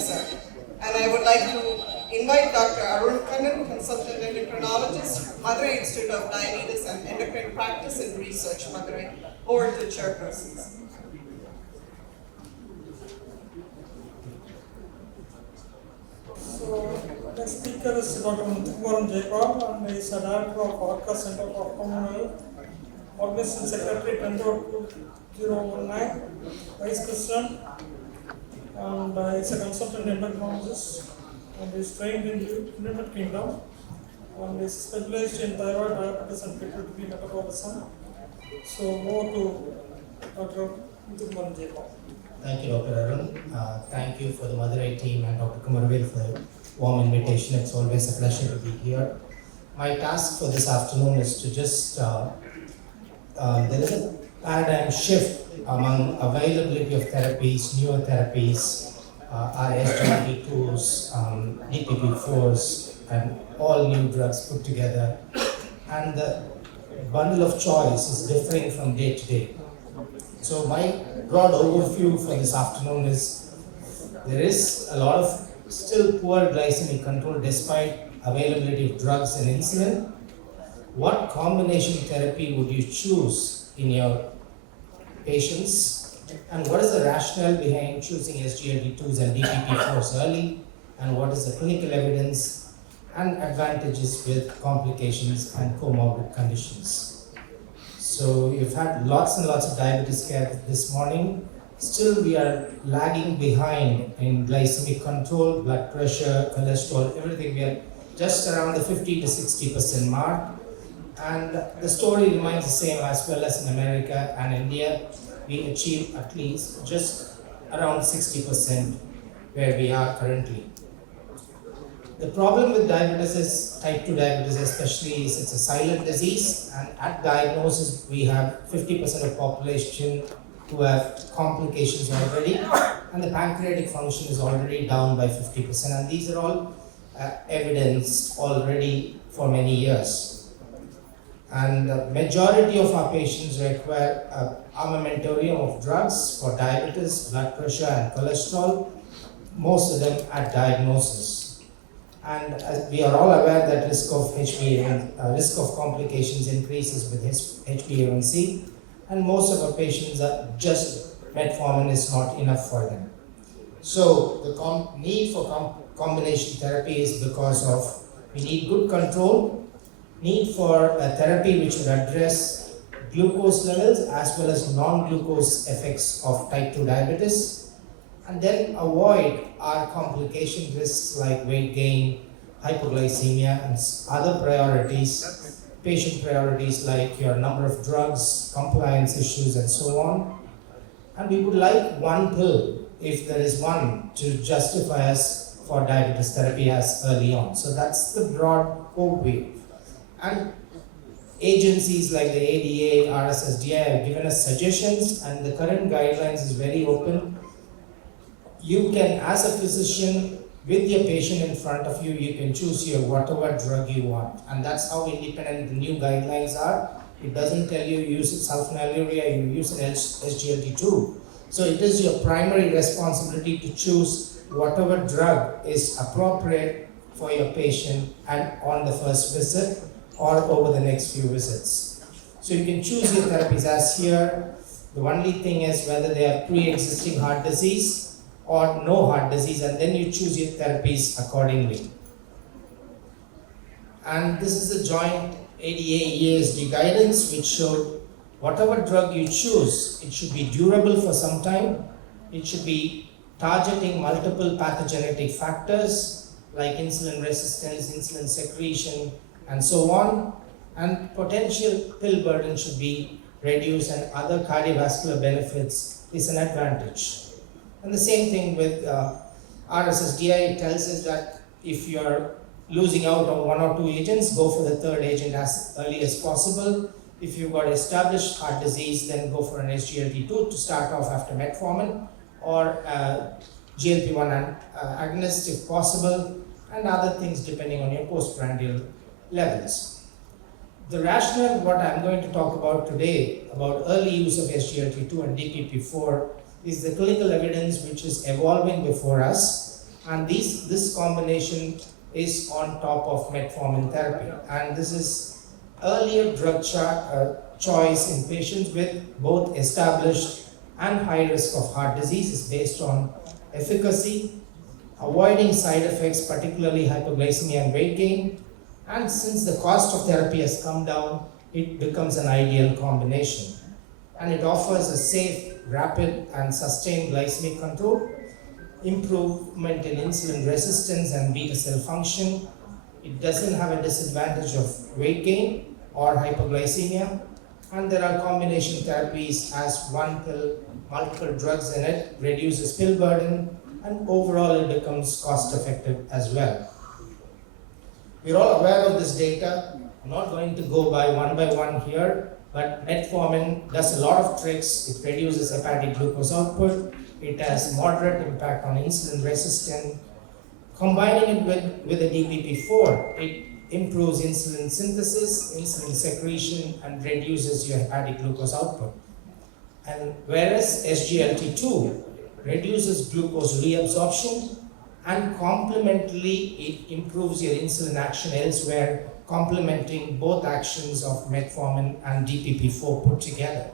Professor. And I would like to invite Dr. Arun Kannan, Consultant Endocrinologist, Madurai Institute of Diabetes and Endocrine Practice and Research, Madurai, over to chairpersons. So, the speaker is Dr. Muthukumaran Jayapaul, and he is a director of Orca Center for Common Health, Organization Secretary 10.2019, Vice President, and he is a consultant endocrinologist, and he is trained in the United Kingdom, and is specialized in thyroid, diabetes, and pituitary metabolism. So, over to Dr. Muthukumaran Jayapaul. Thank you, Dr. Arun. Thank you for the Madurai team and Dr. Kumaravel for the warm invitation. It's always a pleasure to be here. My task for this afternoon is to just, there is a paradigm shift among availability of therapies, newer therapies, our SGLT2s, DPP4s, and all new drugs put together. And the bundle of choice is differing from day to day. So my broad overview for this afternoon is there is a lot of still poor glycemic control despite availability of drugs and insulin. What combination therapy would you choose in your patients? And what is the rationale behind choosing SGLT2s and DPP4s early? And what is the clinical evidence and advantages with complications and comorbid conditions? So you've had lots and lots of diabetes care this morning. Still we are lagging behind in glycemic control, blood pressure, cholesterol, everything. We are just around the 50 to 60% mark. And the story remains the same as well as in America and India. We achieve at least just around 60% where we are currently. The problem with diabetes is, type 2 diabetes especially, is it's a silent disease, and at diagnosis we have 50% of population who have complications already, and the pancreatic function is already down by 50%, and these are all evidenced already for many years. And the majority of our patients require an armamentarium of drugs for diabetes, blood pressure and cholesterol, most of them at diagnosis. And as we are all aware that risk of risk of complications increases with HbA1c, and most of our patients are just metformin is not enough for them. So the need for combination therapy is because of we need good control, need for a therapy which would address glucose levels as well as non-glucose effects of type 2 diabetes, and then avoid our complication risks like weight gain, hypoglycemia, and other priorities, patient priorities like your number of drugs, compliance issues, and so on. And we would like one pill, if there is one, to justify us for diabetes therapy as early on. So that's the broad overview. And agencies like the ADA, RSSDI have given us suggestions, and the current guidelines is very open. You can, as a physician, with your patient in front of you, you can choose your whatever drug you want. And that's how independent the new guidelines are. It doesn't tell you use sulfonylurea, you use an SGLT2. So it is your primary responsibility to choose whatever drug is appropriate for your patient and on the first visit or over the next few visits. So you can choose your therapies as here. The only thing is whether they have pre-existing heart disease or no heart disease, and then you choose your therapies accordingly. And this is the joint ADA-EASD guidance which showed whatever drug you choose, it should be durable for some time, it should be targeting multiple pathogenic factors like insulin resistance, insulin secretion, and so on, and potential pill burden should be reduced, and other cardiovascular benefits is an advantage. And the same thing with RSSDI tells us that if you are losing out on one or two agents, go for the third agent as early as possible. If you've got established heart disease, then go for an SGLT2 to start off after metformin, or GLP-1 agonist if possible, and other things depending on your postprandial levels. The rationale, what I'm going to talk about today, about early use of SGLT2 and DPP4, is the clinical evidence which is evolving before us, And this combination is on top of metformin therapy. And this is earlier drug choice in patients with both established and high risk of heart disease is based on efficacy, avoiding side effects, particularly hypoglycemia and weight gain. And since the cost of therapy has come down, it becomes an ideal combination. And it offers a safe, rapid, and sustained glycemic control, improvement in insulin resistance and beta cell function. It doesn't have a disadvantage of weight gain or hypoglycemia. And there are combination therapies as one pill, multiple drugs in it, reduces pill burden, and overall it becomes cost effective as well. We're all aware of this data. I'm not going to go by one here, but metformin does a lot of tricks. It reduces hepatic glucose output. It has moderate impact on insulin resistance. Combining it with a DPP-4, it improves insulin synthesis, insulin secretion, and reduces your hepatic glucose output. And whereas SGLT2 reduces glucose reabsorption, and complementarily it improves your insulin action elsewhere, complementing both actions of metformin and DPP-4 put together.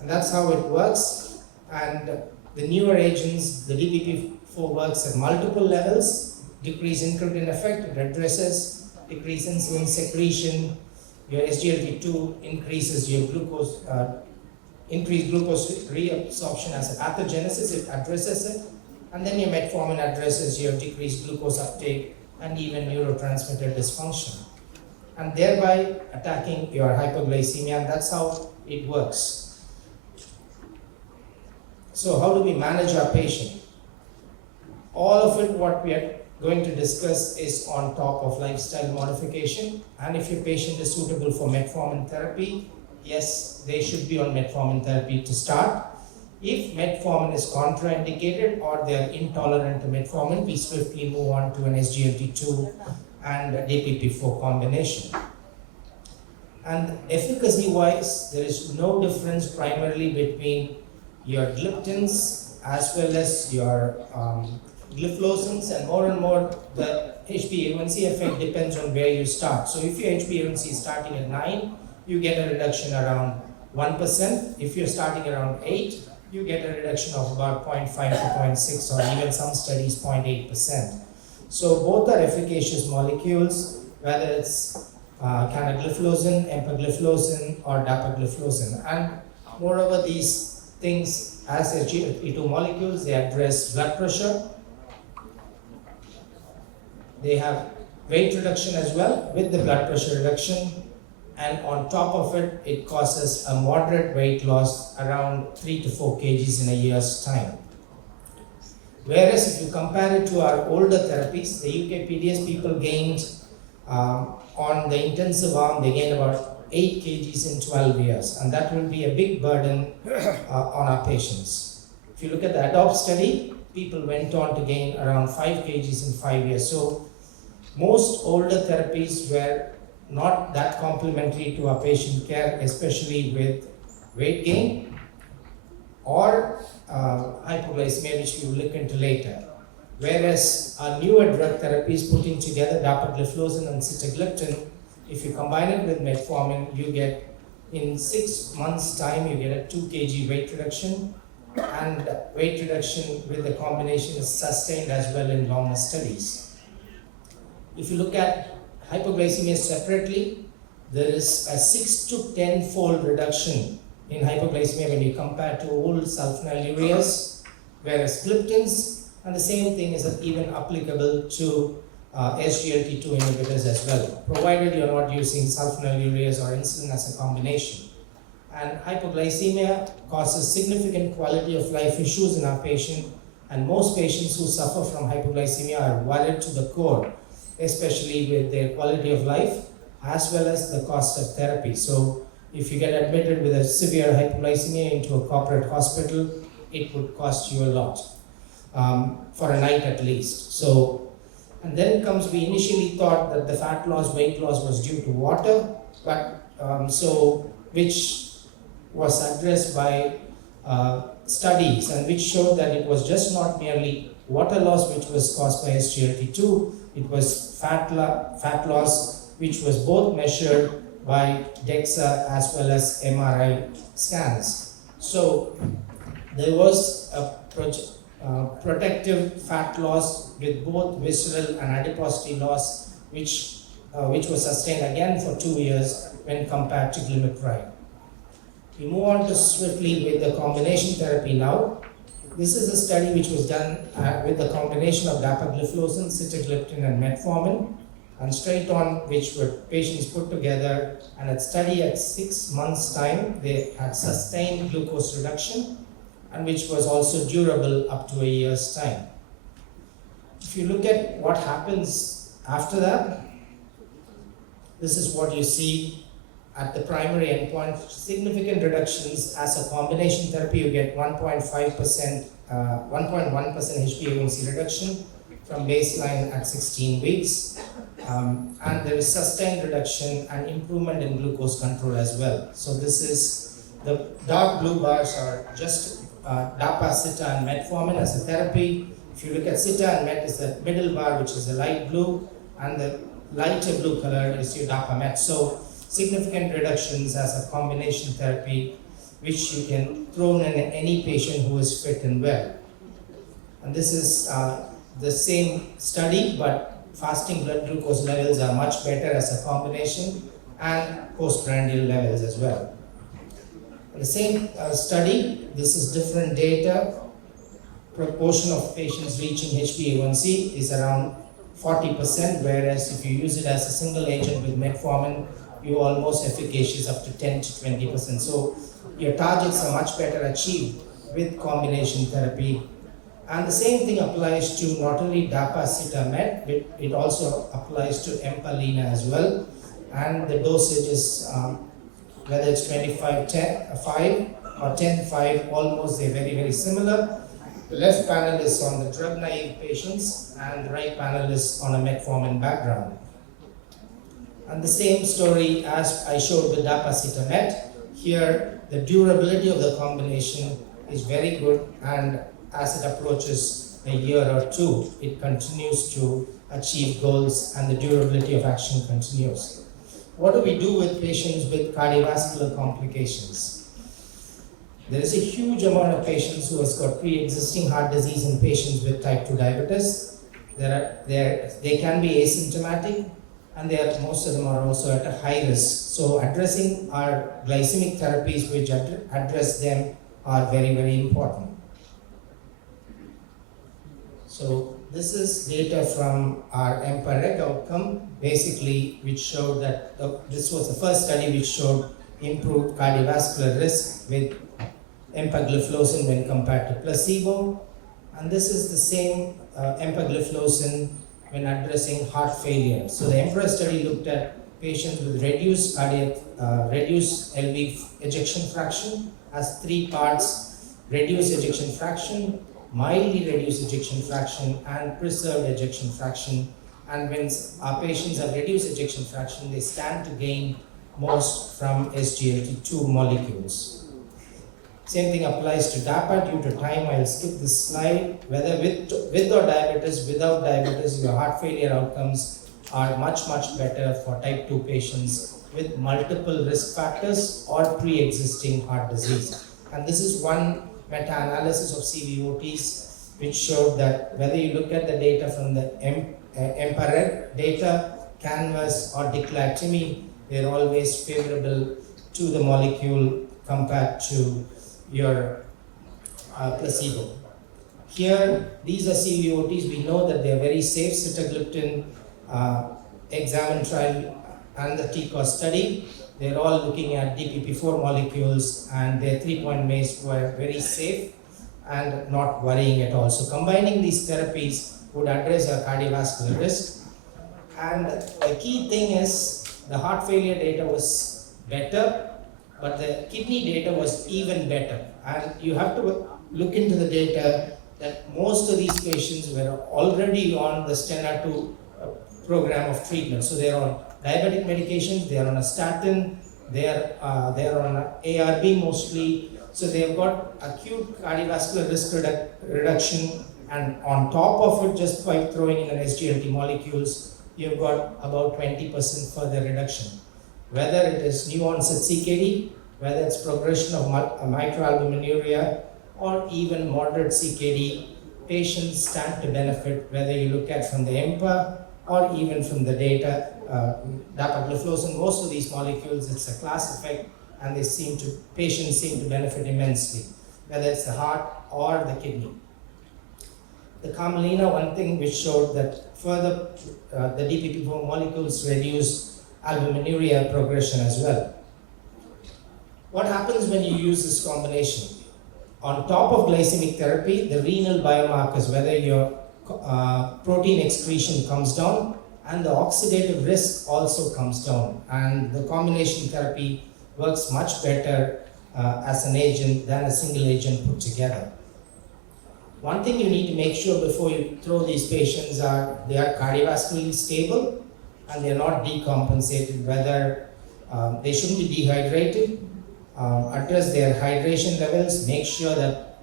And that's how it works. And the newer agents, the DPP-4 works at multiple levels. Decrease incretin effect, it addresses decrease insulin secretion. Your SGLT2 increases your glucose, increased glucose reabsorption as a pathogenesis, it addresses it. And then your metformin addresses your decreased glucose uptake and even neurotransmitter dysfunction, and thereby attacking your hypoglycemia, and that's how it works. So how do we manage our patient? All of it, what we are going to discuss, is on top of lifestyle modification. And if your patient is suitable for metformin therapy, yes, they should be on metformin therapy to start. If metformin is contraindicated or they are intolerant to metformin, we swiftly move on to an SGLT2 and DPP-4 combination. And efficacy-wise, there is no difference primarily between your gliptins as well as your gliflozins, and more the HbA1c effect depends on where you start. So if your HbA1c is starting at 9, you get a reduction around 1%. If you're starting around 8, you get a reduction of about 0.5 to 0.6, or even some studies 0.8%. So both are efficacious molecules, whether it's canagliflozin, empagliflozin, or dapagliflozin. And moreover, these things as SGLT2 molecules, they address blood pressure. They have weight reduction as well with the blood pressure reduction. And on top of it, it causes a moderate weight loss around 3 to 4 kgs in a year's time. Whereas if you compare it to our older therapies, the UK PDS people gained, on the intensive arm, they gained about 8 kgs in 12 years. And that will be a big burden on our patients. If you look at the ADOPT study, people went on to gain around 5 kgs in 5 years. So most older therapies were not that complementary to our patient care, especially with weight gain or hypoglycemia, which we will look into later. Whereas our newer drug therapies, putting together dapagliflozin and sitagliptin, if you combine it with metformin, you get, in 6 months' time, you get a 2 kg weight reduction, and weight reduction with the combination is sustained as well in longer studies. If you look at hypoglycemia separately, there is a 6 to 10-fold reduction in hypoglycemia when you compare to old sulfonylureas, whereas gliptins, and the same thing is even applicable to SGLT2 inhibitors as well, provided you're not using sulfonylureas or insulin as a combination. And hypoglycemia causes significant quality of life issues in our patient, and most patients who suffer from hypoglycemia are worried to the core, especially with their quality of life as well as the cost of therapy. So if you get admitted with a severe hypoglycemia into a corporate hospital, it would cost you a lot, for a night at least. So, and then comes, we initially thought that the fat loss, weight loss was due to water, but which was addressed by studies, and which showed that it was just not merely water loss which was caused by SGLT2, it was fat loss which was both measured by DEXA as well as MRI scans. So there was a protective fat loss with both visceral and adiposity loss, which was sustained again for 2 years when compared to glimepiride. We move on to swiftly with the combination therapy now. This is a study which was done with the combination of dapagliflozin, sitagliptin and metformin, and straight on which were patients put together, and at study at 6 months time they had sustained glucose reduction, and which was also durable up to a year's time. If you look at what happens after that, this is what you see at the primary endpoint. Significant reductions as a combination therapy. You get 1.5%, 1.1% HbA1c reduction from baseline at 16 weeks. And there is sustained reduction and improvement in glucose control as well. So this is, the dark blue bars are just DAPA, SITA and metformin as a therapy. If you look at SITA and MET, is the middle bar, which is the light blue, and the lighter blue color is your DAPA MET. So significant reductions as a combination therapy, which you can throw in any patient who is fit and well. And this is the same study, but fasting blood glucose levels are much better as a combination, and postprandial levels as well. In the same study, this is different data. Proportion of patients reaching HbA1c is around 40%, whereas if you use it as a single agent with metformin, you almost efficacious up to 10 to 20%. So your targets are much better achieved with combination therapy. And the same thing applies to not only DAPA, SITA, MET, but it also applies to Empalina as well. And the dosage is, whether it's 25-5 or 10-5, almost they're very, very similar. The left panel is on the drug-naive patients, and the right panel is on a metformin background. And the same story as I showed with DAPA, SITA, MET. Here, the durability of the combination is very good, and as it approaches a year or two, it continues to achieve goals and the durability of action continues. What do we do with patients with cardiovascular complications? There is a huge amount of patients who has got pre-existing heart disease in patients with type 2 diabetes. They can be asymptomatic, and most of them are also at a high risk. So addressing our glycemic therapies which address them are very, very important. So this is data from our EMPA-REG outcome, basically, which showed that this was the first study which showed improved cardiovascular risk with empagliflozin when compared to placebo. And this is the same empagliflozin when addressing heart failure. So the EMPEROR study looked at patients with reduced LV ejection fraction as 3 parts: reduced ejection fraction, mildly reduced ejection fraction, and preserved ejection fraction. And when our patients have reduced ejection fraction, they stand to gain most from SGLT2 molecules. Same thing applies to DAPA. Due to time, I'll skip this slide. Whether with or diabetes, without diabetes, your heart failure outcomes are much, much better for type 2 patients with multiple risk factors or pre-existing heart disease. And this is one meta-analysis of CVOTs which showed that whether you look at the data from the EMPA-REG data, CANVAS or declactimi, they're always favorable to the molecule compared to your placebo. Here, these are CVOTs. We know that they are very safe. Sitagliptin examine trial and the TCOS study, they're all looking at DPP-4 molecules, and their 3-point MACE were very safe and not worrying at all. So combining these therapies would address your cardiovascular risk. And the key thing is the heart failure data was better, but the kidney data was even better. And you have to look into the data that most of these patients were already on the STENA2 program of treatment. So they're on diabetic medications, they are on a statin, they are on ARB mostly, So they've got acute cardiovascular risk reduction, and on top of it, just by throwing in an SGLT molecules, you've got about 20% further reduction. Whether it is new onset CKD, whether it's progression of microalbuminuria, or even moderate CKD, patients stand to benefit, whether you look at from the EMPA or even from the data. Dapagliflozin, most of these molecules, it's a class effect, and patients seem to benefit immensely, whether it's the heart or the kidney. The Carmelina, one thing which showed that further the DPP4 molecules reduce albuminuria progression as well. What happens when you use this combination? On top of glycemic therapy, the renal biomarkers, whether your protein excretion comes down, and the oxidative risk also comes down, and the combination therapy works much better as an agent than a single agent put together. One thing you need to make sure before you throw these patients are they are cardiovascularly stable and they're not decompensated, whether they shouldn't be dehydrated, address their hydration levels, make sure that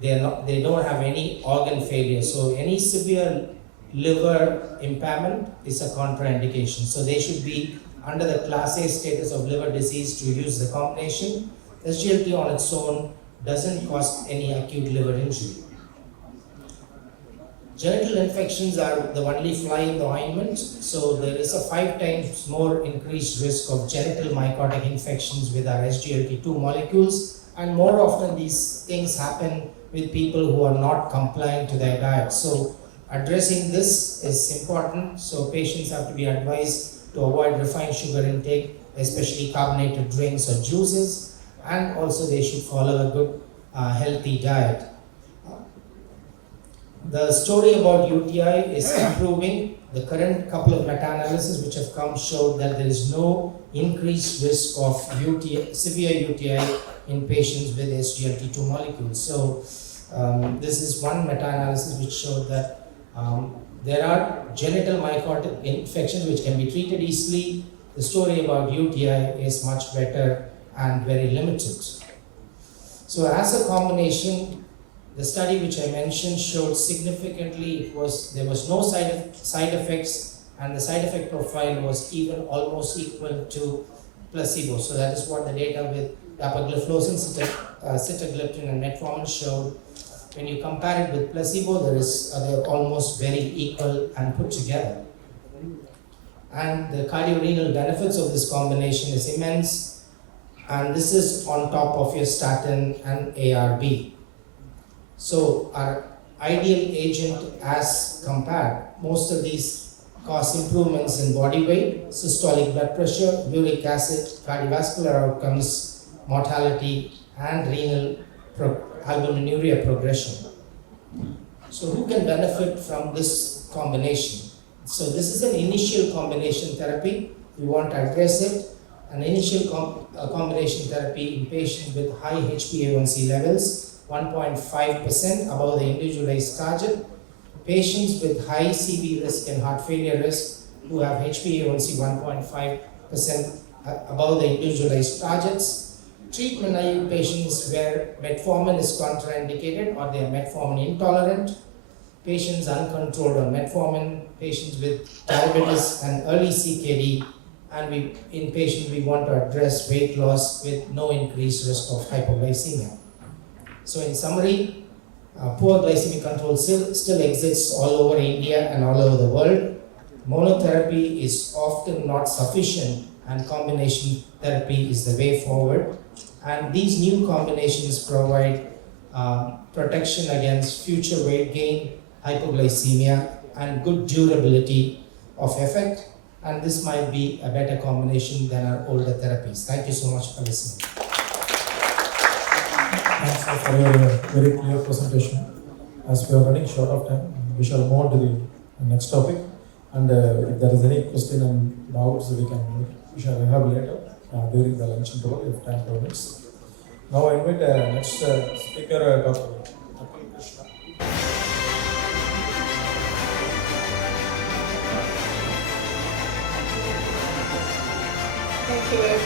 they don't have any organ failure. So any severe liver impairment is a contraindication. So they should be under the class A status of liver disease to use the combination. SGLT on its own doesn't cause any acute liver injury. Genital infections are the only fly in the ointment, so there is a 5 times more increased risk of genital mycotic infections with our SGLT2 molecules, and more often these things happen with people who are not compliant to their diet. So addressing this is important, so patients have to be advised to avoid refined sugar intake, especially carbonated drinks or juices, and also they should follow a good healthy diet. The story about UTI is improving. The current couple of meta-analyses which have come showed that there is no increased risk of UTI, severe UTI in patients with SGLT2 molecules. So this is one meta-analysis which showed that there are genital mycotic infections which can be treated easily. The story about UTI is much better and very limited. So as a combination, the study which I mentioned showed significantly there was no side effects, and the side effect profile was even almost equal to placebo. So that is what the data with dapagliflozin, sitagliptin and metformin showed. When you compare it with placebo, they're almost very equal and put together. And the cardiorenal benefits of this combination is immense, and this is on top of your statin and ARB. So our ideal agent as compared, most of these cause improvements in body weight, systolic blood pressure, uric acid, cardiovascular outcomes, mortality, and renal albuminuria progression. So who can benefit from this combination? So this is an initial combination therapy. We want to address it. An initial combination therapy in patients with high HbA1c levels, 1.5% above the individualized target. Patients with high CV risk and heart failure risk who have HbA1c 1.5% above the individualized targets. Treatment-naive patients where metformin is contraindicated or they are metformin intolerant. Patients uncontrolled on metformin. Patients with diabetes and early CKD. And in patients we want to address weight loss with no increased risk of hypoglycemia. So in summary, poor glycemic control still exists all over India and all over the world. Monotherapy is often not sufficient, and combination therapy is the way forward. And these new combinations provide protection against future weight gain, hypoglycemia, and good durability of effect. And this might be a better combination than our older therapies. Thank you so much for listening. Thanks for your very clear presentation. As we are running short of time, we shall move on to the next topic. And if there is any question and doubts, we shall have later during the lunch interval if time permits. Now I invite next speaker, Dr. Muthukumaran. Thank you very